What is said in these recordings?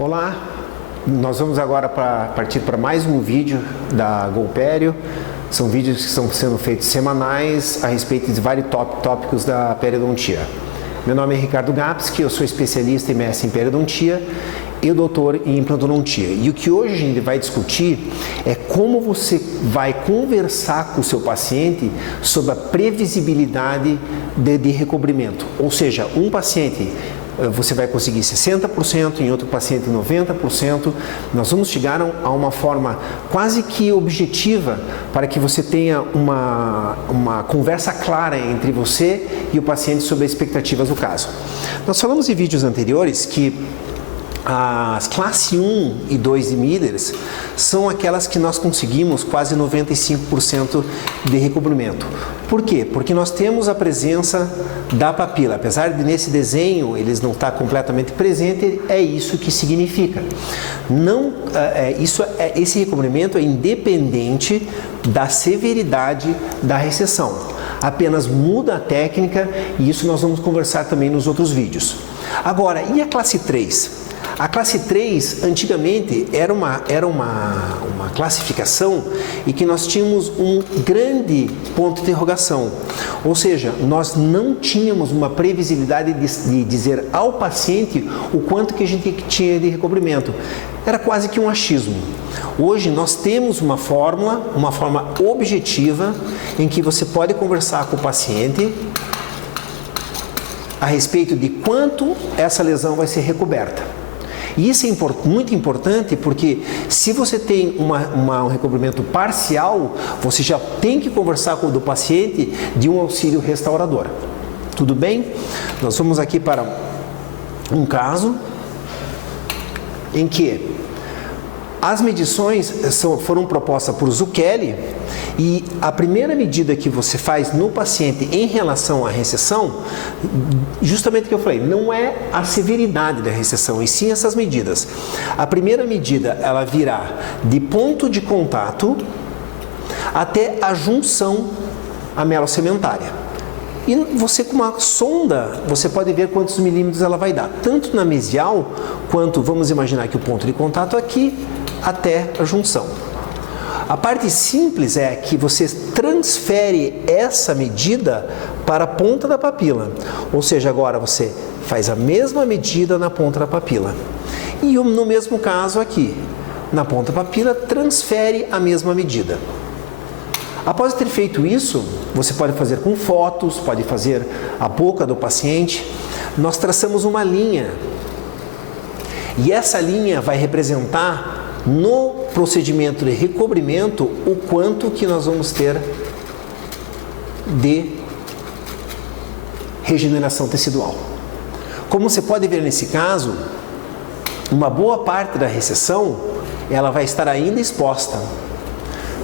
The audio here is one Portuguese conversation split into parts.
Olá, nós vamos agora partir para mais um vídeo da Golpério. São vídeos que estão sendo feitos semanais a respeito de vários tópicos da periodontia. Meu nome é Ricardo Gapski, eu sou especialista e mestre em periodontia e doutor em implantodontia. E o que hoje a gente vai discutir é como você vai conversar com o seu paciente sobre a previsibilidade de recobrimento. Ou seja, um paciente você vai conseguir 60%, em outro paciente 90%. Nós vamos chegar a uma forma quase que objetiva para que você tenha uma conversa clara entre você e o paciente sobre as expectativas do caso. Nós falamos em vídeos anteriores que as classe 1 e 2 de Millers são aquelas que nós conseguimos quase 95% de recobrimento. Por quê? Porque nós temos a presença da papila. Apesar de nesse desenho eles não estar completamente presente, é isso que significa. Esse recobrimento é independente da severidade da recessão. Apenas muda a técnica e isso nós vamos conversar também nos outros vídeos. Agora, e a classe 3? A classe 3, antigamente, era uma classificação em que nós tínhamos um grande ponto de interrogação. Ou seja, nós não tínhamos uma previsibilidade de dizer ao paciente o quanto que a gente tinha de recobrimento. Era quase que um achismo. Hoje nós temos uma forma objetiva em que você pode conversar com o paciente a respeito de quanto essa lesão vai ser recoberta. E isso é muito importante porque se você tem um recobrimento parcial, você já tem que conversar com o do paciente de um auxílio restaurador. Tudo bem? Nós vamos aqui para um caso em que as medições foram propostas por Zucchelli e a primeira medida que você faz no paciente em relação à recessão, justamente o que eu falei, não é a severidade da recessão, e sim essas medidas. A primeira medida, ela virá de ponto de contato até a junção amelocementária. E você com uma sonda, você pode ver quantos milímetros ela vai dar, tanto na mesial, quanto, vamos imaginar que o ponto de contato aqui, até a junção. A parte simples é que você transfere essa medida para a ponta da papila, ou seja, agora você faz a mesma medida na ponta da papila. E no mesmo caso aqui, na ponta da papila, transfere a mesma medida. Após ter feito isso, você pode fazer com fotos, pode fazer a boca do paciente. Nós traçamos uma linha e essa linha vai representar no procedimento de recobrimento o quanto que nós vamos ter de regeneração tecidual. Como você pode ver nesse caso, uma boa parte da recessão ela vai estar ainda exposta.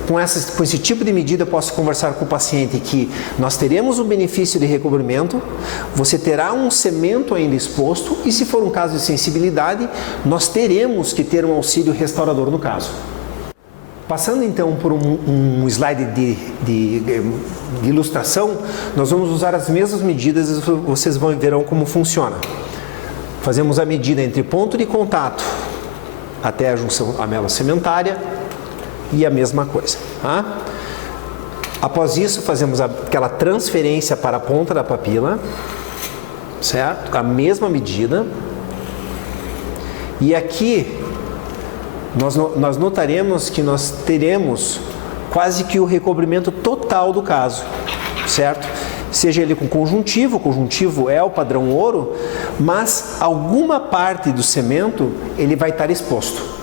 Com esse tipo de medida, eu posso conversar com o paciente que nós teremos um benefício de recobrimento, você terá um cemento ainda exposto e, se for um caso de sensibilidade, nós teremos que ter um auxílio restaurador no caso. Passando então por um slide de ilustração, nós vamos usar as mesmas medidas e vocês verão como funciona. Fazemos a medida entre ponto de contato até a junção amelocementária, e a mesma coisa. Tá? Após isso, fazemos aquela transferência para a ponta da papila, certo? A mesma medida. E aqui, nós notaremos que nós teremos quase que o recobrimento total do caso, certo? Seja ele com conjuntivo, o conjuntivo é o padrão ouro, mas alguma parte do cemento ele vai estar exposto.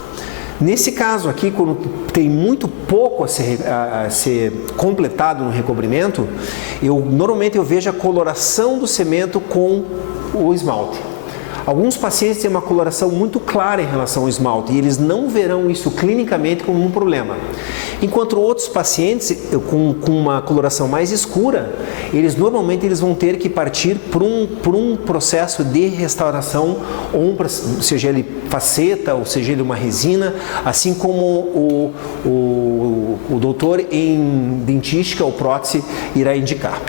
Nesse caso aqui, quando tem muito pouco a ser completado no recobrimento, normalmente eu vejo a coloração do cemento com o esmalte. Alguns pacientes têm uma coloração muito clara em relação ao esmalte e eles não verão isso clinicamente como um problema. Enquanto outros pacientes com uma coloração mais escura, normalmente vão ter que partir por um processo de restauração, seja ele faceta ou seja ele uma resina, assim como o doutor em dentística ou prótese irá indicar.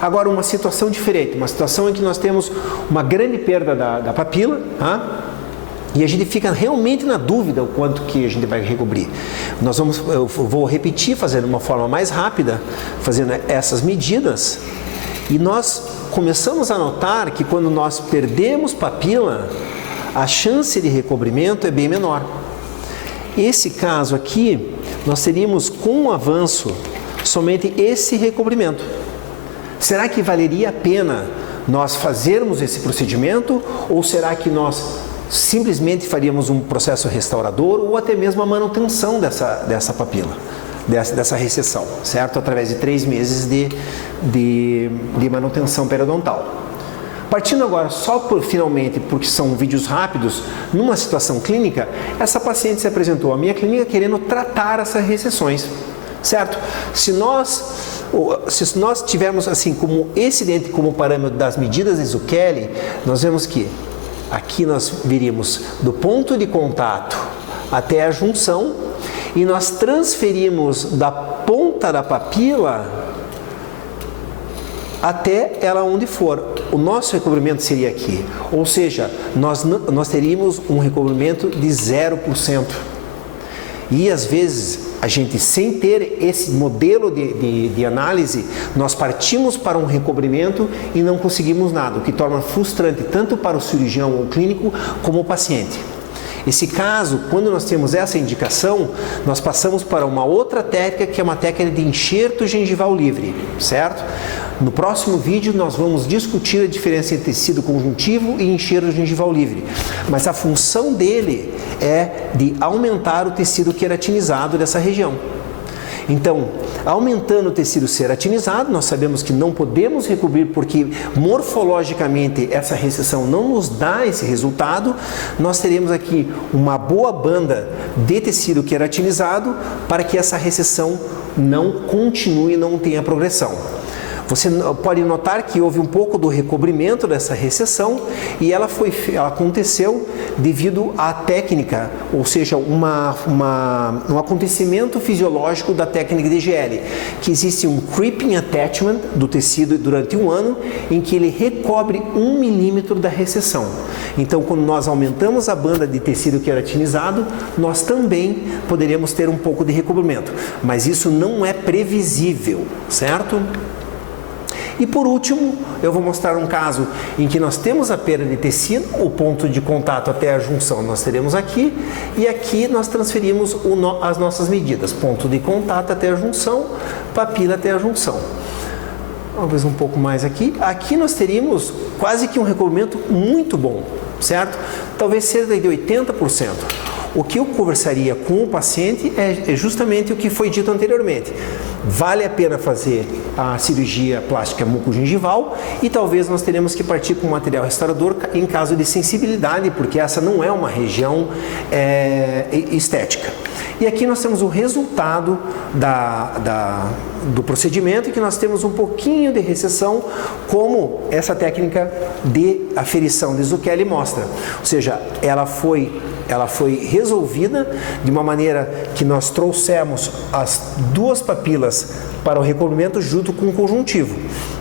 Agora, uma situação diferente, uma situação em que nós temos uma grande perda da papila, tá? E a gente fica realmente na dúvida o quanto que a gente vai recobrir. Eu vou repetir, fazendo de uma forma mais rápida, fazendo essas medidas, e nós começamos a notar que quando nós perdemos papila, a chance de recobrimento é bem menor. Esse caso aqui, nós teríamos com o avanço somente esse recobrimento. Será que valeria a pena nós fazermos esse procedimento, ou será que nós simplesmente faríamos um processo restaurador ou até mesmo a manutenção dessa papila, dessa recessão, certo? Através de 3 meses de manutenção periodontal. Partindo agora finalmente, porque são vídeos rápidos, numa situação clínica, essa paciente se apresentou à minha clínica querendo tratar essas recessões, certo? Se nós tivermos assim como esse dente como parâmetro das medidas de Zucchelli, nós vemos que aqui nós viríamos do ponto de contato até a junção e nós transferimos da ponta da papila até ela onde for. O nosso recobrimento seria aqui, ou seja, nós teríamos um recobrimento de 0%. E às vezes a gente, sem ter esse modelo de análise, nós partimos para um recobrimento e não conseguimos nada, o que torna frustrante tanto para o cirurgião ou clínico como o paciente. Esse caso, quando nós temos essa indicação, nós passamos para uma outra técnica, que é uma técnica de enxerto gengival livre, certo? No próximo vídeo nós vamos discutir a diferença entre tecido conjuntivo e enxerto gengival livre, mas a função dele é de aumentar o tecido queratinizado dessa região. Então, aumentando o tecido queratinizado, nós sabemos que não podemos recobrir porque morfologicamente essa recessão não nos dá esse resultado. Nós teremos aqui uma boa banda de tecido queratinizado para que essa recessão não continue, não tenha progressão. Você pode notar que houve um pouco do recobrimento dessa recessão e ela aconteceu devido à técnica, ou seja, um acontecimento fisiológico da técnica de GL, que existe um creeping attachment do tecido durante um ano em que ele recobre 1 milímetro da recessão. Então, quando nós aumentamos a banda de tecido queratinizado, nós também poderíamos ter um pouco de recobrimento, mas isso não é previsível, certo? E por último, eu vou mostrar um caso em que nós temos a perda de tecido, o ponto de contato até a junção nós teremos aqui, e aqui nós transferimos as nossas medidas, ponto de contato até a junção, papila até a junção. Talvez um pouco mais aqui. Aqui nós teríamos quase que um recobrimento muito bom, certo? Talvez cerca de 80%. O que eu conversaria com o paciente é justamente o que foi dito anteriormente. Vale a pena fazer a cirurgia plástica mucogengival e talvez nós teremos que partir com material restaurador em caso de sensibilidade, porque essa não é uma região estética. E aqui nós temos o resultado do procedimento, que nós temos um pouquinho de recessão, como essa técnica de aferição de Zucchelli mostra. Ou seja, ela foi resolvida de uma maneira que nós trouxemos as duas papilas para o recobrimento junto com o conjuntivo.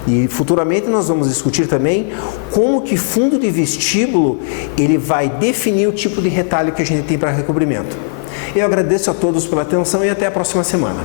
E futuramente nós vamos discutir também como que fundo de vestíbulo ele vai definir o tipo de retalho que a gente tem para recobrimento. Eu agradeço a todos pela atenção e até a próxima semana.